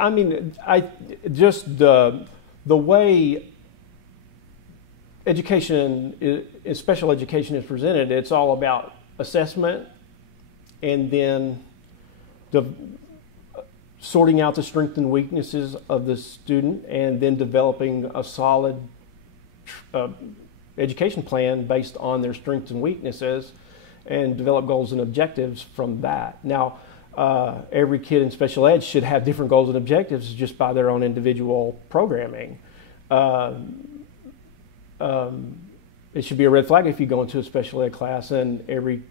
I mean, just the way special education is presented, it's all about assessment and then sorting out the strengths and weaknesses of the student, and then developing a solid education plan based on their strengths and weaknesses, and develop goals and objectives from that. Now, every kid in special ed should have different goals and objectives just by their own individual programming. It should be a red flag if you go into a special ed class and every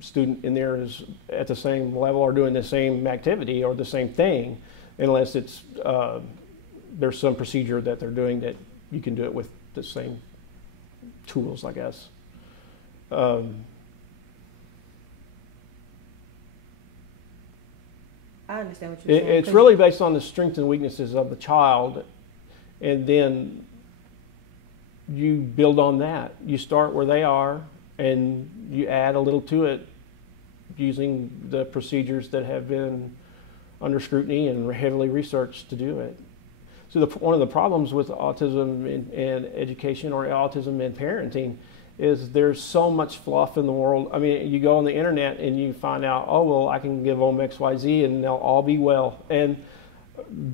student in there is at the same level or doing the same activity or the same thing, unless it's there's some procedure that they're doing that you can do it with the same tools, I guess. I understand what you're saying. It's really based on the strengths and weaknesses of the child, and then you build on that. You start where they are, and you add a little to it using the procedures that have been under scrutiny and heavily researched to do it. So one of the problems with autism and education, or autism and parenting, is there's so much fluff in the world. I mean, you go on the internet and you find out, oh, well, I can give them XYZ and they'll all be well. And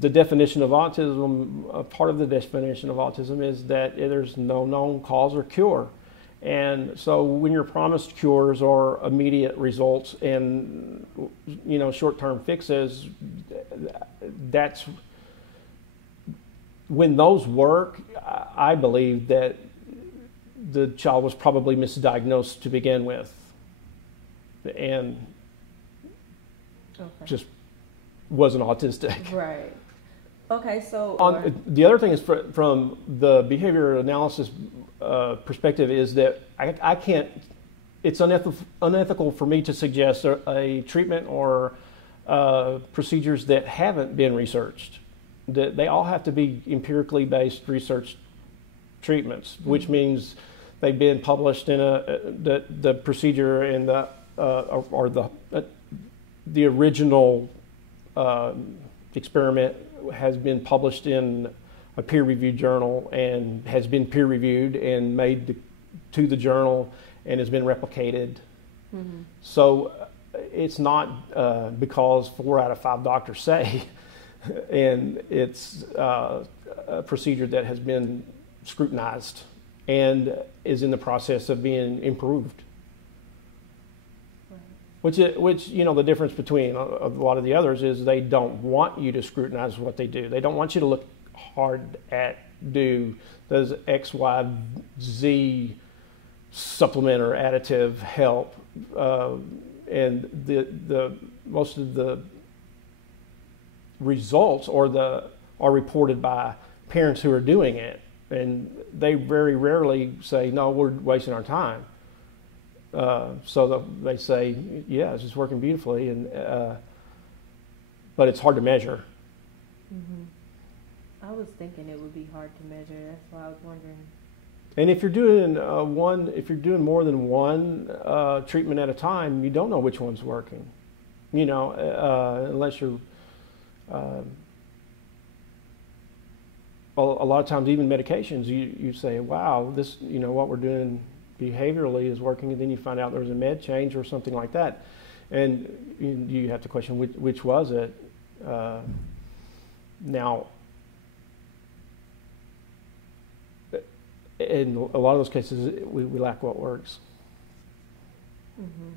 the definition of autism, part of the definition of autism is that there's no known cause or cure. And so when you're promised cures or immediate results and, you know, short-term fixes, that's when those work. I believe that the child was probably misdiagnosed to begin with, and just wasn't autistic. Right. Okay, so the other thing is, from the behavior analysis perspective, is that I can't. It's unethical for me to suggest a treatment or procedures that haven't been researched. That they all have to be empirically based research treatments, which means they've been published in the procedure in the or the original experiment has been published in a peer-reviewed journal and has been peer-reviewed and made to the journal and has been replicated. Mm-hmm. So it's not because 4 out of 5 doctors say, and it's a procedure that has been scrutinized and is in the process of being improved. Which you know, the difference between a lot of the others is they don't want you to scrutinize what they do. They don't want you to look hard at does X, Y, Z supplement or additive help, and the most of the results are reported by parents who are doing it, and they very rarely say, no, we're wasting our time. So they say, yeah, this is working beautifully, but it's hard to measure. Mm-hmm. I was thinking it would be hard to measure. That's why I was wondering. And if you're doing more than one treatment at a time, you don't know which one's working. You know, unless you're. A lot of times, even medications, you say, wow, this, you know, what we're doing behaviorally is working, and then you find out there's a med change or something like that, and you have to question which was it. Now, in a lot of those cases, we lack what works. Mm-hmm.